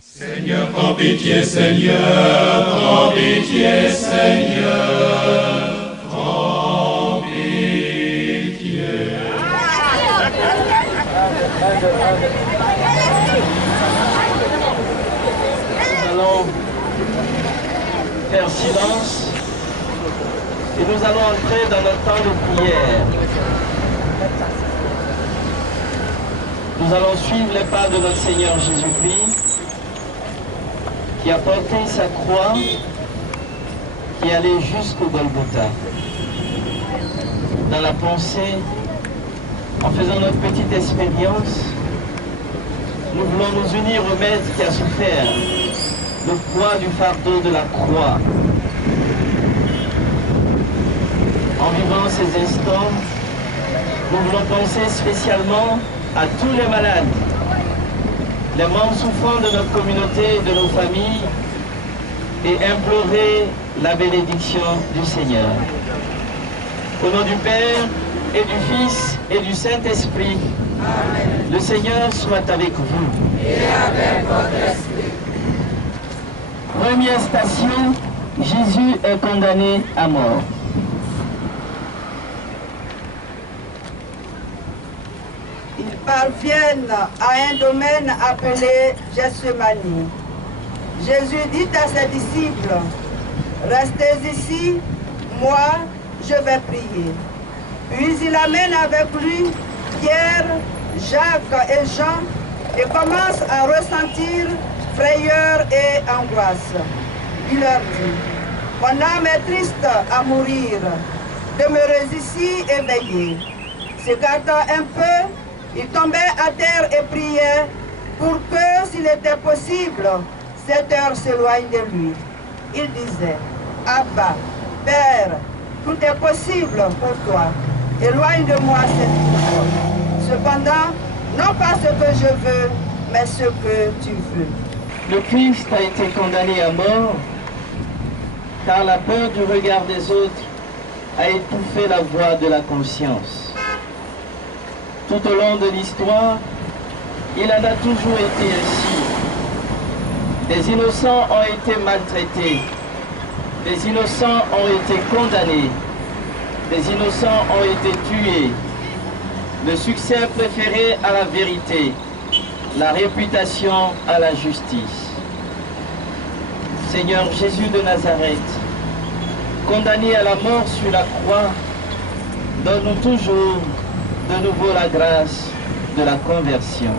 Seigneur, prends pitié, Seigneur, prends pitié, Seigneur, prends pitié. Nous allons faire silence et nous allons entrer dans notre temps de prière. Nous allons suivre les pas de notre Seigneur Jésus-Christ qui a porté sa croix, qui allait jusqu'au Golgotha. Dans la pensée, en faisant notre petite expérience, nous voulons nous unir au Maître qui a souffert le poids du fardeau de la croix. En vivant ces instants, nous voulons penser spécialement à tous les malades, les membres souffrants de notre communauté et de nos familles, et implorer la bénédiction du Seigneur. Au nom du Père, et du Fils, et du Saint-Esprit, le Seigneur soit avec vous. Et avec votre esprit. Première station, Jésus est condamné à mort. Ils parviennent à un domaine appelé Gethsémani. Jésus dit à ses disciples, « Restez ici, moi je vais prier. » Puis il amène avec lui Pierre, Jacques et Jean et commence à ressentir frayeur et angoisse. Il leur dit, « Mon âme est triste à mourir, demeurez ici et veillez. » S'écartant un peu, il tombait à terre et priait pour que, s'il était possible, cette heure s'éloigne de lui. Il disait, « Abba, Père, tout est possible pour toi. Éloigne de moi cette coupe. Cependant, non pas ce que je veux, mais ce que tu veux. » Le Christ a été condamné à mort car la peur du regard des autres a étouffé la voix de la conscience. Tout au long de l'histoire, il en a toujours été ainsi. Des innocents ont été maltraités, des innocents ont été condamnés, des innocents ont été tués. Le succès préféré à la vérité, la réputation à la justice. Seigneur Jésus de Nazareth, condamné à la mort sur la croix, donne-nous toujours de nouveau la grâce de la conversion.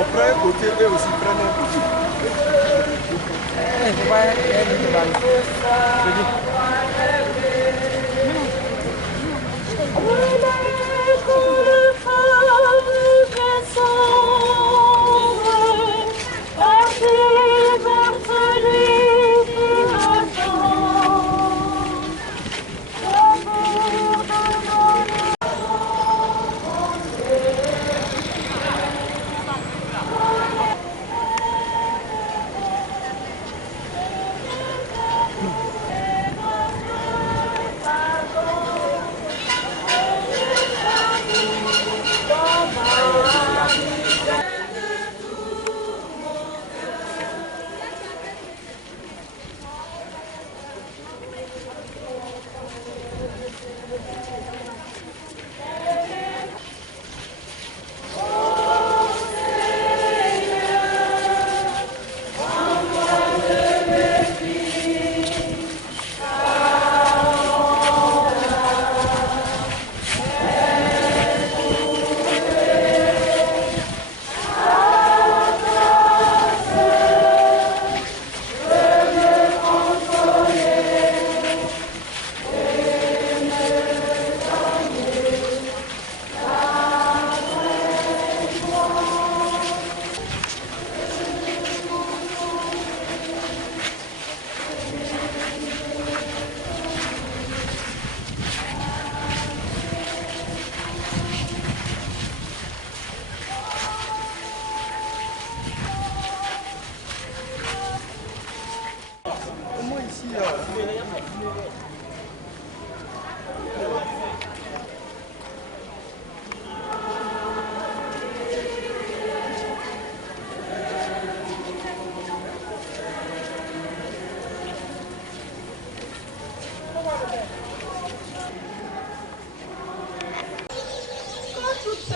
On prend un côté et aussi prendre un côté.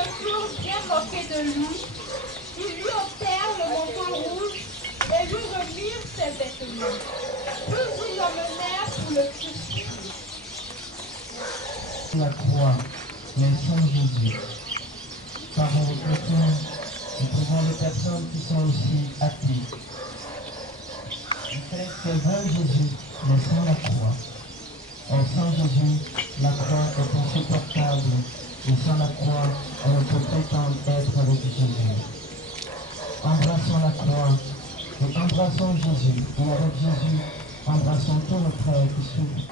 retour bien moqué de lui, ils lui ôtèrent le manteau rouge et lui remirent ses vêtements. Puis ils l'emmenèrent pour le crucifier. La croix, mais sans Jésus. Parents chrétiens, nous trouvons des personnes qui sont aussi athées. Qu'elles veulent Jésus, mais sans la croix. Or, sans Jésus, la croix est insupportable. Et sans la croix, on ne peut prétendre être avec Jésus. Embrassons la croix et embrassons Jésus. Et avec Jésus, embrassons tous nos frères qui souffrent.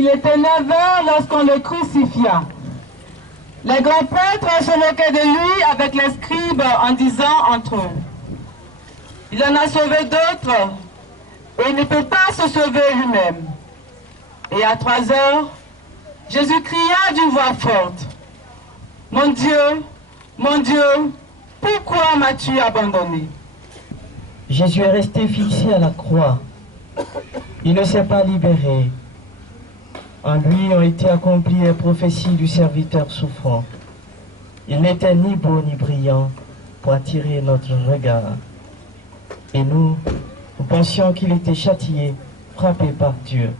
Il était 9 heures lorsqu'on le crucifia. Les grands prêtres se moquaient de lui avec les scribes en disant entre eux: il en a sauvé d'autres et il ne peut pas se sauver lui-même. Et à 3 heures, Jésus cria d'une voix forte: mon Dieu, pourquoi m'as-tu abandonné? Jésus est resté fixé à la croix. Il ne s'est pas libéré. En lui ont été accomplies les prophéties du serviteur souffrant. Il n'était ni beau ni brillant pour attirer notre regard. Et nous pensions qu'il était châtié, frappé par Dieu.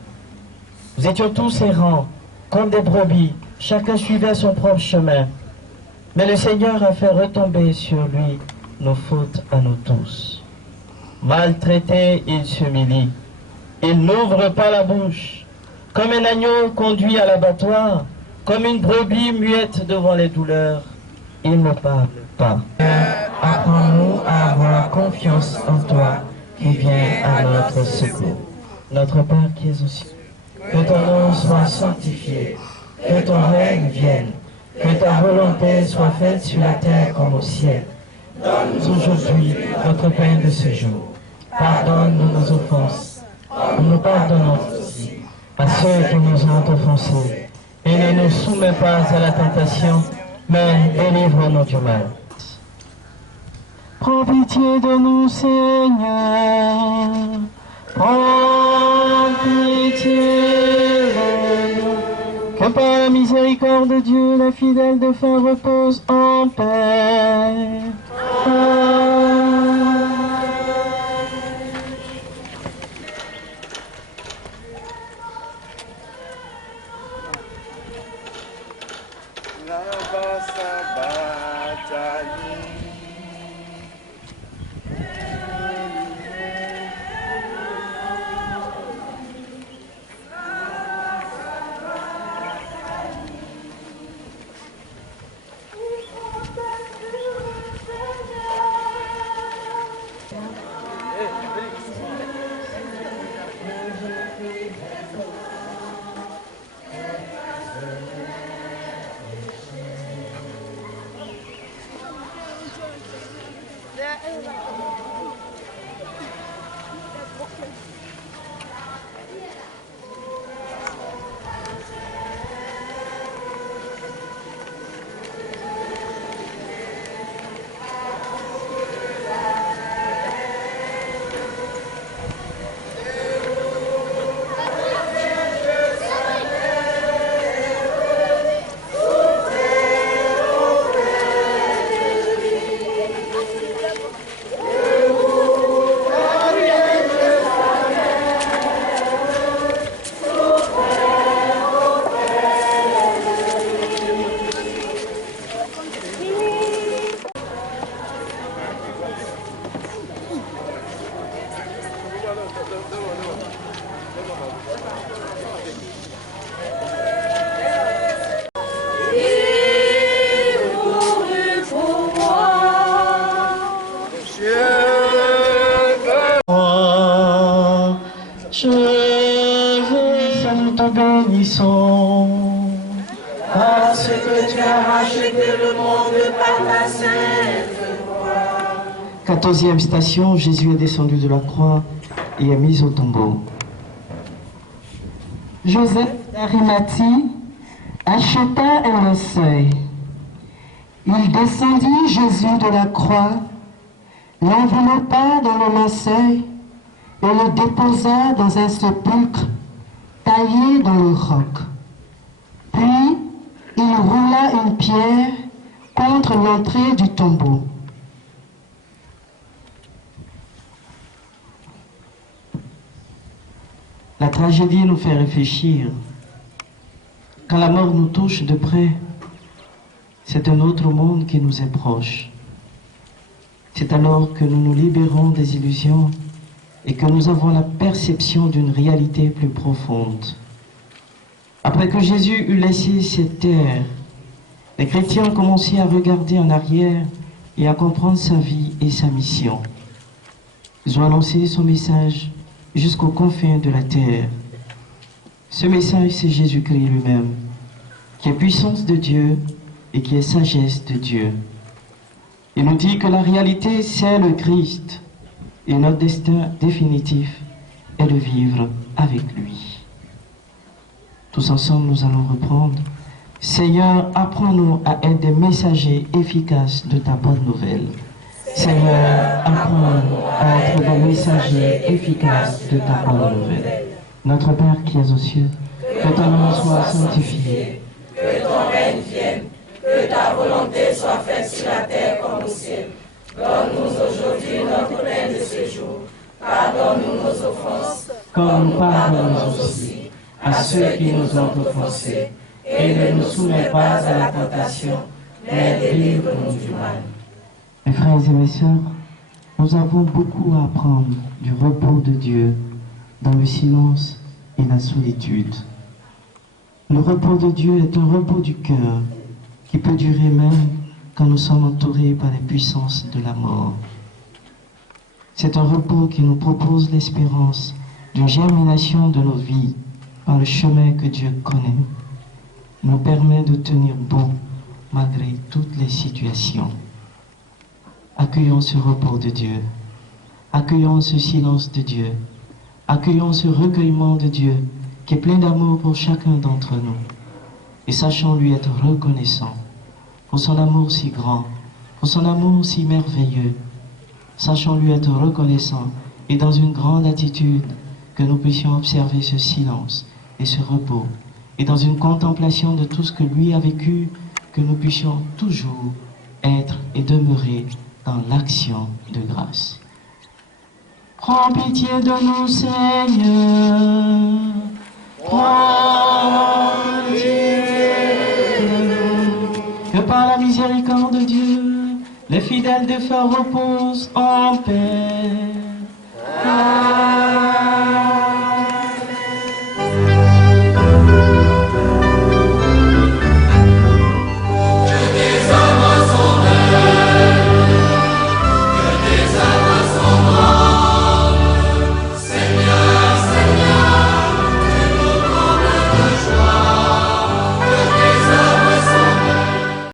Nous étions tous errants, comme des brebis, chacun suivait son propre chemin. Mais le Seigneur a fait retomber sur lui nos fautes à nous tous. Maltraité, il s'humilie. Il n'ouvre pas la bouche. Comme un agneau conduit à l'abattoir, comme une brebis muette devant les douleurs, il ne parle pas. Apprends-nous à avoir confiance en toi qui viens à notre secours. Notre Père qui es aux cieux, que ton nom soit sanctifié, que ton règne vienne, que ta volonté soit faite sur la terre comme au ciel. Donne-nous aujourd'hui notre pain de ce jour. Pardonne-nous nos offenses, comme nous pardonnons aussi à ceux qui nous ont offensés. Et ne nous soumets pas à la tentation, mais délivre-nous du mal. Prends pitié de nous, Seigneur. Prends pitié de nous. Que par la miséricorde de Dieu, la fidèle défunt repose en paix. Je veux, nous te bénissons, parce que tu as racheté le monde par ta sainte croix. 14e station, Jésus est descendu de la croix et est mis au tombeau. Joseph d'Arimathie acheta un seuil. Il descendit Jésus de la croix, l'enveloppa dans le linceul et le déposa dans un sépulcre taillé dans le roc. Puis, il roula une pierre contre l'entrée du tombeau. La tragédie nous fait réfléchir. Quand la mort nous touche de près, c'est un autre monde qui nous est proche. C'est alors que nous nous libérons des illusions et que nous avons la perception d'une réalité plus profonde. Après que Jésus eut laissé cette terre, les chrétiens ont commencé à regarder en arrière et à comprendre sa vie et sa mission. Ils ont annoncé son message jusqu'aux confins de la terre. Ce message, c'est Jésus-Christ lui-même, qui est puissance de Dieu et qui est sagesse de Dieu. Il nous dit que la réalité, c'est le Christ, et notre destin définitif est de vivre avec lui. Tous ensemble, nous allons reprendre. Seigneur, apprends-nous à être des messagers efficaces de ta bonne nouvelle. Seigneur, apprends-nous à être des messagers efficaces de ta bonne nouvelle. Notre Père qui es aux cieux, que ton nom soit sanctifié, que ton règne vienne, que ta volonté soit faite sur la terre comme au ciel. Donne-nous aujourd'hui notre pain de ce jour. Pardonne-nous nos offenses, comme nous pardonnons aussi à ceux qui nous ont offensés, et ne nous soumets pas à la tentation, mais délivre-nous du mal. Mes frères et mes sœurs, nous avons beaucoup à apprendre du repos de Dieu dans le silence et la solitude. Le repos de Dieu est un repos du cœur qui peut durer même quand nous sommes entourés par les puissances de la mort. C'est un repos qui nous propose l'espérance d'une germination de nos vies par le chemin que Dieu connaît, nous permet de tenir bon malgré toutes les situations. Accueillons ce repos de Dieu, accueillons ce silence de Dieu, accueillons ce recueillement de Dieu qui est plein d'amour pour chacun d'entre nous, et sachons lui être reconnaissants pour son amour si grand, pour son amour si merveilleux. Sachons lui être reconnaissants et dans une grande attitude que nous puissions observer ce silence et ce repos, et dans une contemplation de tout ce que lui a vécu, que nous puissions toujours être et demeurer dans l'action de grâce. Prends pitié de nous, Seigneur. Prends pitié de nous. Que par la miséricorde de Dieu, les fidèles défunts reposent en paix.